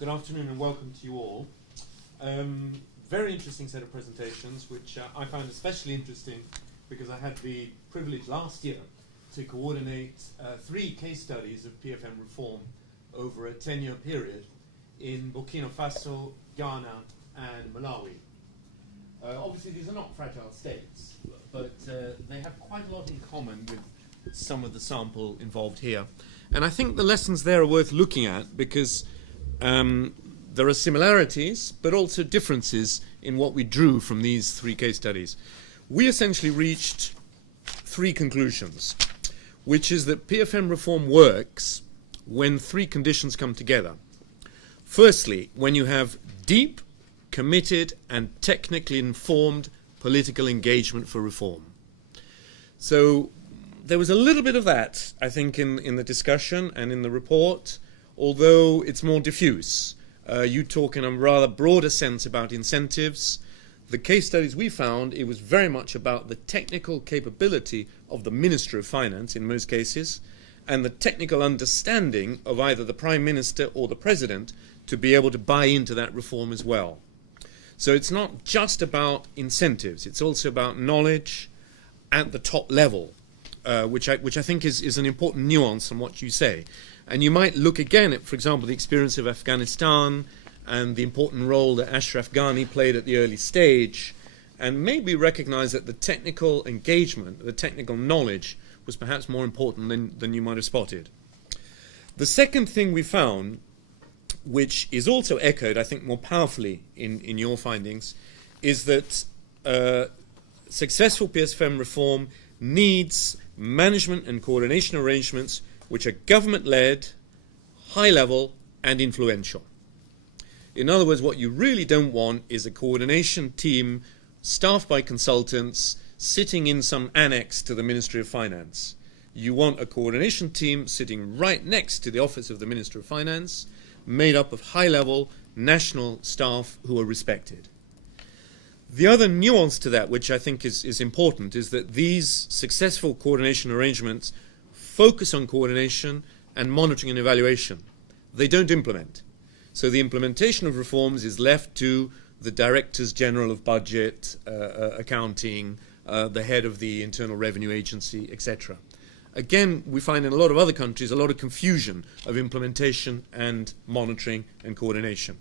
Good afternoon and welcome to you all. Very interesting set of presentations, which I found especially interesting because I had the privilege last year to coordinate 3 case studies of PFM reform over a 10-year period in Burkina Faso, Ghana and Malawi. Obviously these are not fragile states, but they have quite a lot in common with some of the sample involved here. And I think the lessons there are worth looking at because there are similarities but also differences in what we drew from these 3 case studies. We essentially reached 3 conclusions, which is that PFM reform works when 3 conditions come together. Firstly, when you have deep, committed and technically informed political engagement for reform. So there was a little bit of that, I think, in the discussion and in the report, although it's more diffuse. You talk in a rather broader sense about incentives. The case studies we found, it was very much about the technical capability of the Minister of Finance in most cases, and the technical understanding of either the Prime Minister or the President to be able to buy into that reform as well. So it's not just about incentives, it's also about knowledge at the top level, which I think is an important nuance in what you say. And you might look again at, for example, the experience of Afghanistan and the important role that Ashraf Ghani played at the early stage, and maybe recognize that the technical engagement, the technical knowledge, was perhaps more important than you might have spotted. The second thing we found, which is also echoed, I think, more powerfully in your findings, is that successful PSFM reform needs management and coordination arrangements which are government-led, high-level, and influential. In other words, what you really don't want is a coordination team staffed by consultants sitting in some annex to the Ministry of Finance. You want a coordination team sitting right next to the office of the Minister of Finance, made up of high-level national staff who are respected. The other nuance to that, which I think is important, is that these successful coordination arrangements focus on coordination and monitoring and evaluation. They don't implement. So the implementation of reforms is left to the Directors General of Budget, Accounting, the head of the Internal Revenue Agency, etc. Again, we find in a lot of other countries a lot of confusion of implementation and monitoring and coordination.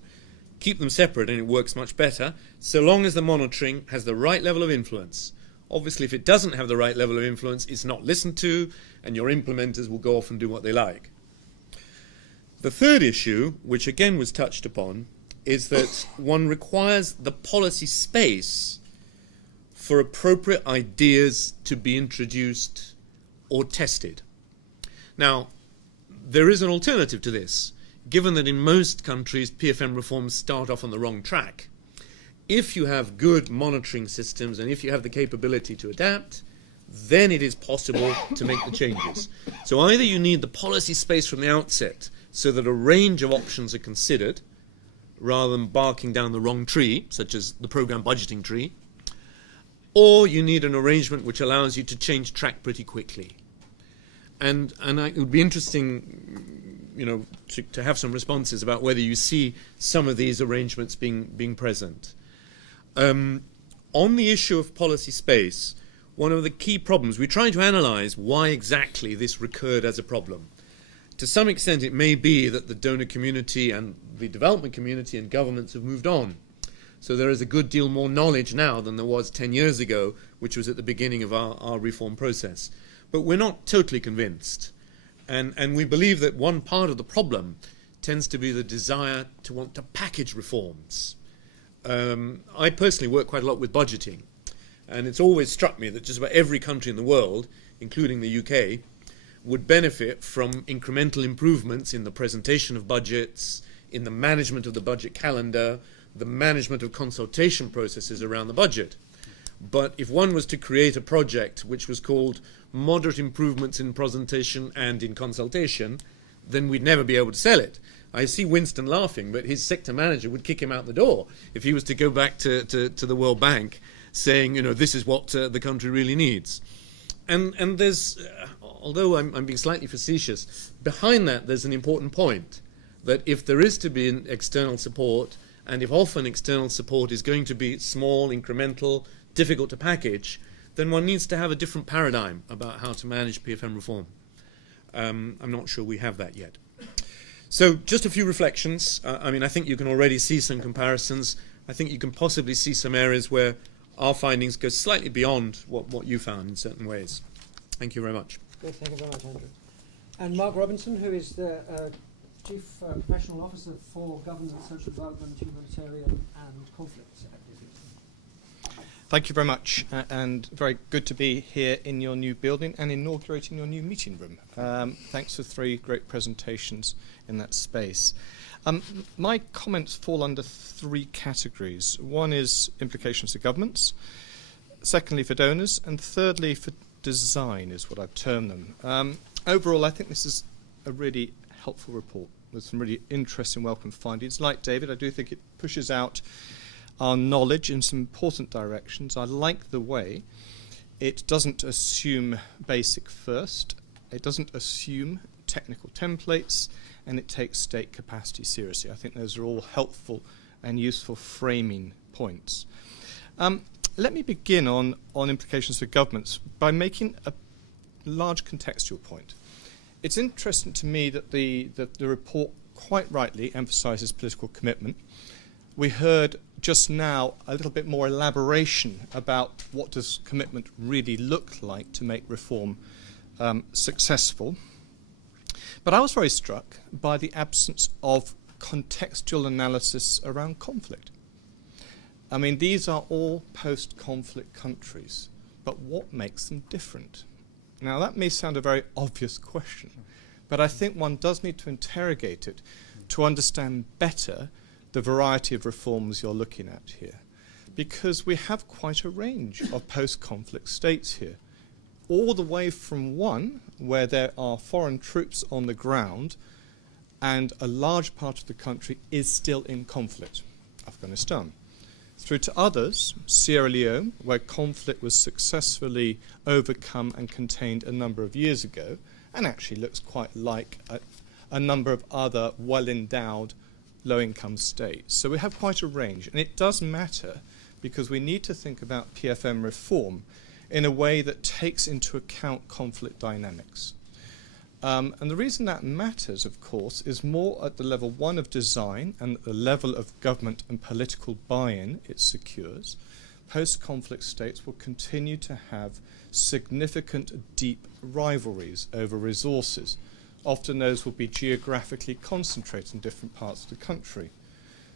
Keep them separate and it works much better, so long as the monitoring has the right level of influence. Obviously, if it doesn't have the right level of influence, it's not listened to, and your implementers will go off and do what they like. The third issue, which again was touched upon, is that one requires the policy space for appropriate ideas to be introduced or tested. Now, there is an alternative to this, given that in most countries PFM reforms start off on the wrong track. If you have good monitoring systems and if you have the capability to adapt, then it is possible to make the changes. So either you need the policy space from the outset so that a range of options are considered rather than barking down the wrong tree, such as the program budgeting tree, or you need an arrangement which allows you to change track pretty quickly. And it would be interesting, to have some responses about whether you see some of these arrangements being present. On the issue of policy space, one of the key problems, we try to analyze why exactly this recurred as a problem. To some extent, it may be that the donor community and the development community and governments have moved on. So there is a good deal more knowledge now than there was 10 years ago, which was at the beginning of our reform process. But we're not totally convinced. And we believe that one part of the problem tends to be the desire to want to package reforms. I personally work quite a lot with budgeting, and it's always struck me that just about every country in the world, including the UK, would benefit from incremental improvements in the presentation of budgets, in the management of the budget calendar, the management of consultation processes around the budget. But if one was to create a project which was called moderate improvements in presentation and in consultation, then we'd never be able to sell it. I see Winston laughing, but his sector manager would kick him out the door if he was to go back to the World Bank saying, this is what the country really needs. And there's, although I'm being slightly facetious, behind that there's an important point. that if there is to be an external support, and if often external support is going to be small, incremental, difficult to package, then one needs to have a different paradigm about how to manage PFM reform. I'm not sure we have that yet. So just a few reflections. I think you can already see some comparisons. I think you can possibly see some areas where our findings go slightly beyond what you found in certain ways. Thank you very much. Good, thank you very much, Andrew. And Mark Robinson, who is the Chief Professional Officer for Government, Social Development, Humanitarian and Conflict Activities. Thank you very much, and very good to be here in your new building and inaugurating your new meeting room. Thanks for 3 great presentations in that space. My comments fall under 3 categories. One is implications for governments, secondly for donors, and thirdly for design is what I've termed them. Overall, I think this is a really helpful report with some really interesting, welcome findings. Like David, I do think it pushes out our knowledge in some important directions. I like the way it doesn't assume basic first, it doesn't assume technical templates, and it takes state capacity seriously. I think those are all helpful and useful framing points. Let me begin on implications for governments by making a large contextual point. It's interesting to me that the report quite rightly emphasises political commitment. We heard just now a little bit more elaboration about what does commitment really look like to make reform successful. But I was very struck by the absence of contextual analysis around conflict. I mean, these are all post-conflict countries, but what makes them different? Now, that may sound a very obvious question, but I think one does need to interrogate it to understand better the variety of reforms you're looking at here, because we have quite a range of post-conflict states here, all the way from one where there are foreign troops on the ground and a large part of the country is still in conflict, Afghanistan, through to others, Sierra Leone, where conflict was successfully overcome and contained a number of years ago, and actually looks quite like a number of other well-endowed low-income states. So we have quite a range, and it does matter because we need to think about PFM reform in a way that takes into account conflict dynamics. And the reason that matters, of course, is more at the level 1 of design and at the level of government and political buy-in it secures. Post-conflict states will continue to have significant, deep rivalries over resources. Often those will be geographically concentrated in different parts of the country.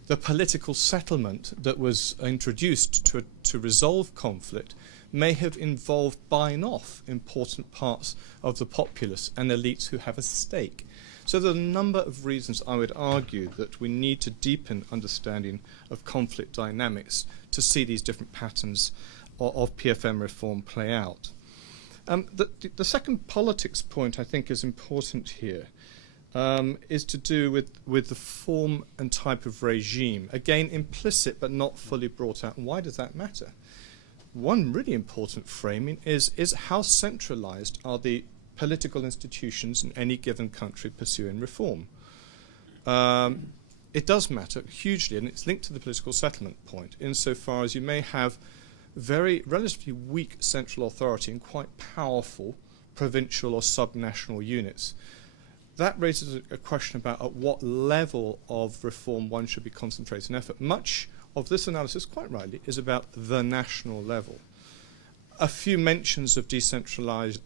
The political settlement that was introduced to resolve conflict may have involved buying off important parts of the populace and elites who have a stake. So there are a number of reasons I would argue that we need to deepen understanding of conflict dynamics to see these different patterns of PFM reform play out. The second politics point I think is important here is to do with the form and type of regime. Again, implicit but not fully brought out. And why does that matter? One really important framing is how centralized are the political institutions in any given country pursuing reform. It does matter hugely, and it's linked to the political settlement point, insofar as you may have very relatively weak central authority and quite powerful provincial or subnational units. That raises a question about at what level of reform one should be concentrating effort. Much of this analysis, quite rightly, is about the national level. A few mentions of decentralized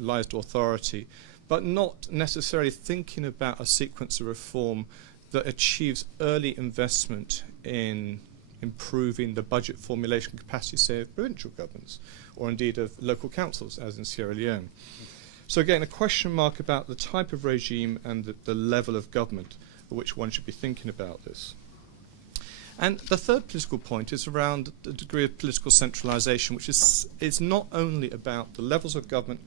authority, but not necessarily thinking about a sequence of reform that achieves early investment in improving the budget formulation capacity, say, of provincial governments, or indeed of local councils, as in Sierra Leone. So again, a question mark about the type of regime and the level of government at which one should be thinking about this. And the third political point is around the degree of political centralization, which is not only about the levels of government,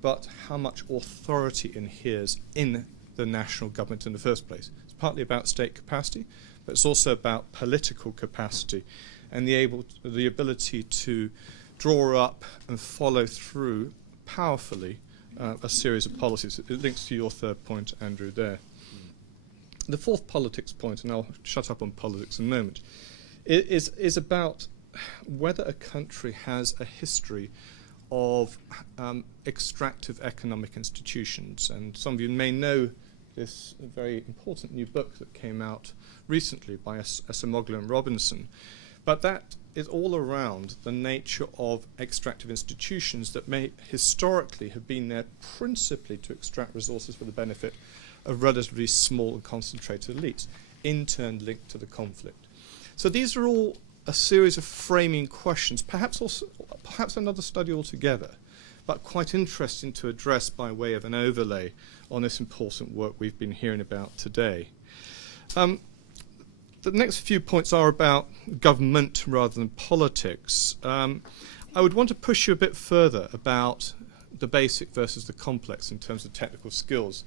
but how much authority inheres in the national government in the first place. It's partly about state capacity, but it's also about political capacity and the ability to draw up and follow through powerfully a series of policies. It links to your third point, Andrew, there. The fourth politics point, and I'll shut up on politics in a moment, is about whether a country has a history of extractive economic institutions. And some of you may know this very important new book that came out recently by Acemoglu and Robinson. But that is all around the nature of extractive institutions that may historically have been there principally to extract resources for the benefit of relatively small and concentrated elites, in turn linked to the conflict. So these are all a series of framing questions, perhaps another study altogether, but quite interesting to address by way of an overlay on this important work we've been hearing about today. The next few points are about government rather than politics. I would want to push you a bit further about the basic versus the complex in terms of technical skills.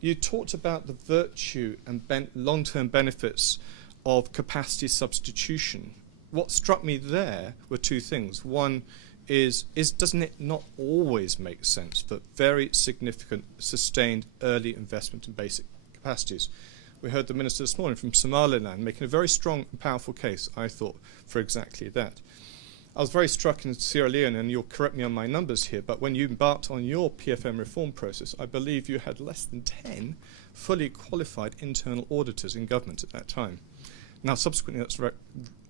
You talked about the virtue and long-term benefits of capacity substitution. What struck me there were two things. One is doesn't it not always make sense for very significant, sustained early investment in basic capacities? We heard the Minister this morning from Somaliland making a very strong and powerful case, I thought, for exactly that. I was very struck in Sierra Leone, and you'll correct me on my numbers here, but when you embarked on your PFM reform process, I believe you had less than 10 fully qualified internal auditors in government at that time. Now, subsequently, that's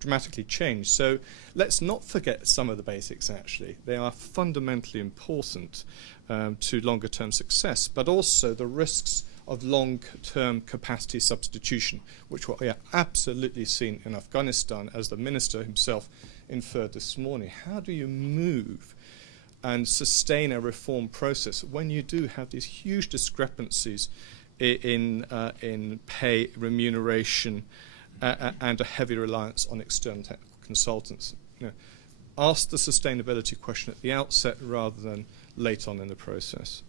dramatically changed. So let's not forget some of the basics, actually. They are fundamentally important to longer-term success, but also the risks of long-term capacity substitution, which we are absolutely seen in Afghanistan, as the Minister himself inferred this morning. How do you move and sustain a reform process when you do have these huge discrepancies in pay, remuneration, and a heavy reliance on external technical consultants? You know, ask the sustainability question at the outset rather than late on in the process.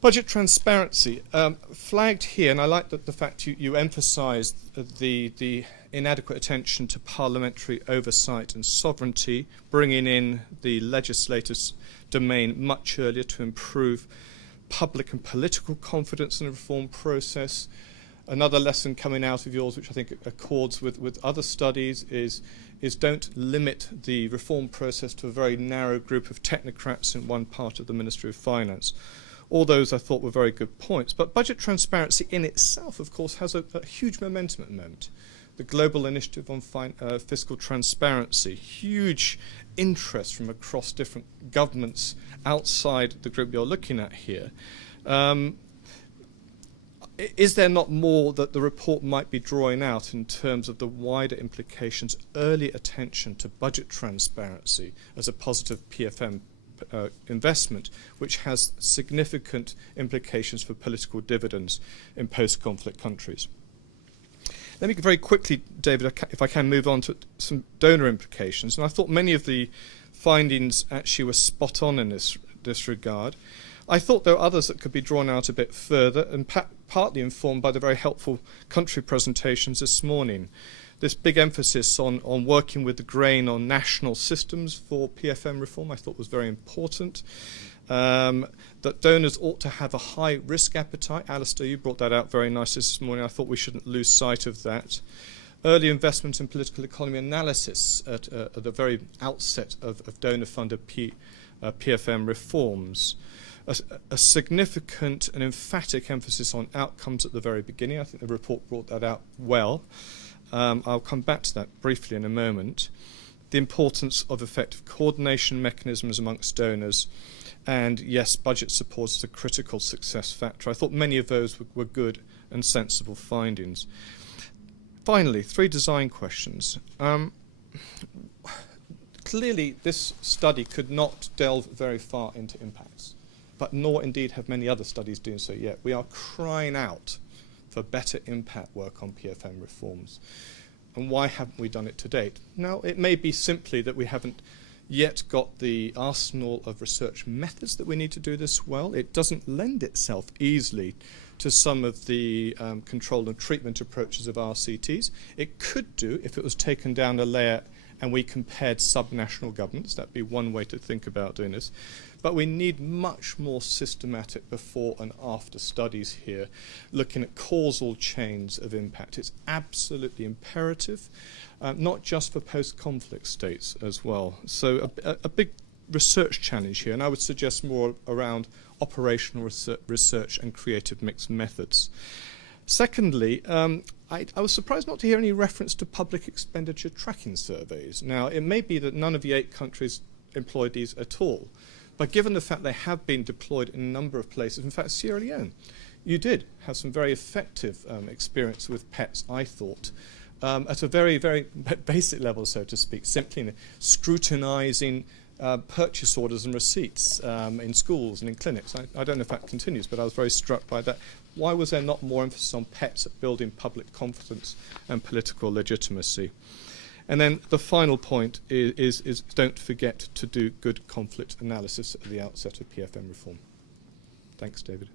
Budget transparency, flagged here, and I like the fact you emphasised the inadequate attention to parliamentary oversight and sovereignty, bringing in the legislator's domain much earlier to improve public and political confidence in the reform process. Another lesson coming out of yours, which I think accords with other studies, is don't limit the reform process to a very narrow group of technocrats in one part of the Ministry of Finance. All those I thought were very good points. But budget transparency in itself, of course, has a huge momentum at the moment. The Global Initiative on Fiscal Transparency, huge interest from across different governments outside the group you're looking at here. Is there not more that the report might be drawing out in terms of the wider implications, early attention to budget transparency as a positive PFM investment, which has significant implications for political dividends in post-conflict countries? Let me very quickly, David, if I can move on to some donor implications. And I thought many of the findings actually were spot on in this regard. I thought there were others that could be drawn out a bit further and partly informed by the very helpful country presentations this morning. This big emphasis on working with the grain on national systems for PFM reform I thought was very important. That donors ought to have a high risk appetite. Alistair, you brought that out very nicely this morning. I thought we shouldn't lose sight of that. Early investment in political economy analysis at the very outset of donor-funded PFM reforms. A significant and emphatic emphasis on outcomes at the very beginning. I think the report brought that out well. I'll come back to that briefly in a moment. The importance of effective coordination mechanisms amongst donors, and yes, budget support is a critical success factor. I thought many of those were good and sensible findings. Finally, 3 design questions. Clearly, this study could not delve very far into impacts, but nor indeed have many other studies doing so yet. We are crying out for better impact work on PFM reforms. And why haven't we done it to date? Now, it may be simply that we haven't yet got the arsenal of research methods that we need to do this well. It doesn't lend itself easily to some of the control and treatment approaches of RCTs. It could do if it was taken down a layer and we compared subnational governments. That'd be one way to think about doing this. But we need much more systematic before and after studies here, looking at causal chains of impact. It's absolutely imperative, not just for post-conflict states as well. So a big research challenge here, and I would suggest more around operational research and creative mixed methods. Secondly, I was surprised not to hear any reference to public expenditure tracking surveys. Now, it may be that none of the 8 countries employed these at all, but given the fact they have been deployed in a number of places, in fact, Sierra Leone, you did have some very effective experience with PETs, I thought, at a very, very basic level, so to speak, simply scrutinizing purchase orders and receipts in schools and in clinics. I don't know if that continues, but I was very struck by that. Why was there not more emphasis on PETs at building public confidence and political legitimacy? And then the final point is don't forget to do good conflict analysis at the outset of PFM reform. Thanks, David.